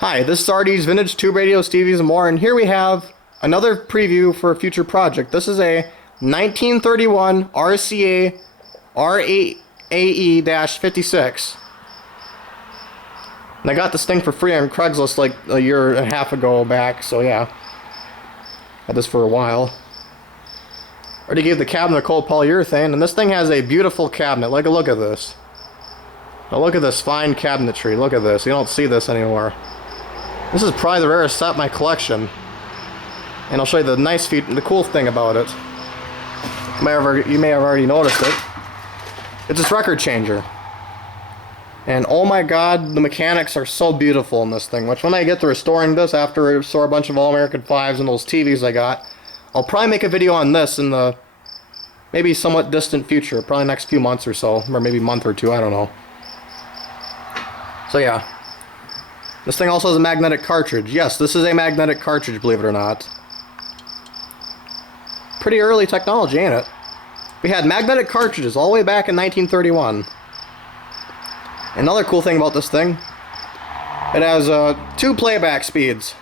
Hi, this is RD's Vintage Tube Radios, TVs, and more, and here we have another preview for a future project. This is a 1931 RCA rae-56. And I got this thing for free on Craigslist like a year and a half ago back, so yeah. Had this for a while. Already gave the cabinet a cold polyurethane, and this thing has a beautiful cabinet. Like a look at this. Now look at this fine cabinetry. Look at this. You don't see this anymore. This is probably the rarest set in my collection. And I'll show you the the cool thing about it. You may have already noticed it. It's this record changer. And oh my god, the mechanics are so beautiful in this thing. Which when I get to restoring this, after I restore a bunch of All-American 5s and those TVs I got, I'll probably make a video on this in the maybe somewhat distant future. Probably next few months or so. Or maybe a month or two, I don't know. So yeah. This thing also has a magnetic cartridge. Yes, this is a magnetic cartridge, believe it or not. Pretty early technology, ain't it? We had magnetic cartridges all the way back in 1931. Another cool thing about this thing, it has two playback speeds.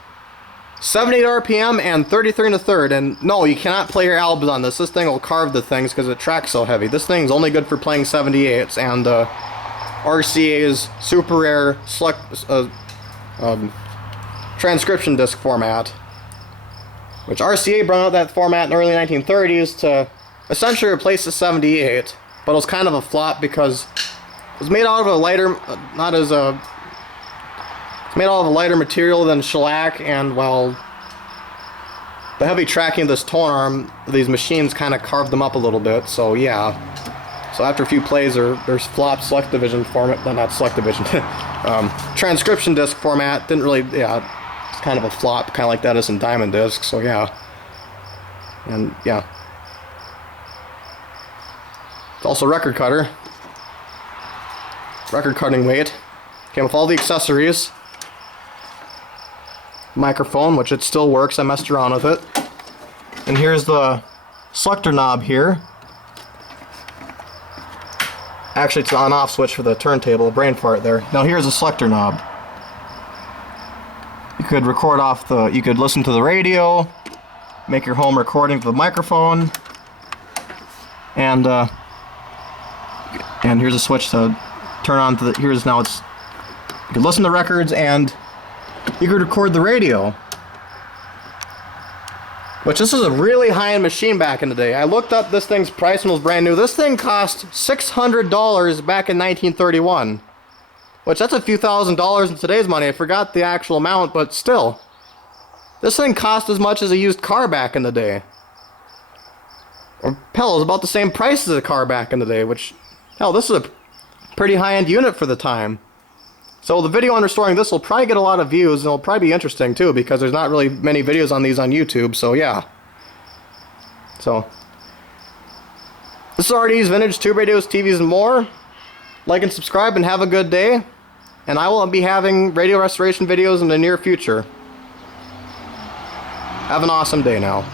78 RPM and 33 1/3. And no, you cannot play your albums on this. This thing will carve the things because it tracks so heavy. This thing's only good for playing 78s and RCA's super rare transcription disc format, which RCA brought out that format in the early 1930s to essentially replace the 78, but it was kind of a flop because it was made out of a lighter, it's made out of a lighter material than shellac, and well, the heavy tracking of this tone arm, these machines kind of carved them up a little bit, so yeah. So after a few plays, there's flop select division format, no, not select division, transcription disc format, didn't really, yeah, it's kind of a flop, kind of like that is in diamond disc, so yeah. And yeah. It's also a record cutter. Record cutting weight. Came with all the accessories. Microphone, which it still works, I messed around with it. And here's the selector knob here. Actually, it's an on-off switch for the turntable, brain fart there. Now here's a selector knob. You could record off you could listen to the radio, make your home recording with the microphone, and here's a switch to turn on to you could listen to records and you could record the radio. Which this is a really high-end machine back in the day. I looked up this thing's price when it was brand new. This thing cost $600 back in 1931. Which that's a few $1,000s in today's money. I forgot the actual amount, but still. This thing cost as much as a used car back in the day. Or hell, it was about the same price as a car back in the day, which, hell, this is a pretty high-end unit for the time. So the video on restoring this will probably get a lot of views, and it'll probably be interesting too, because there's not really many videos on these on YouTube, so yeah. So, this is RD's Vintage Tube Radios, TVs, and more. Like and subscribe, and have a good day. And I will be having radio restoration videos in the near future. Have an awesome day now.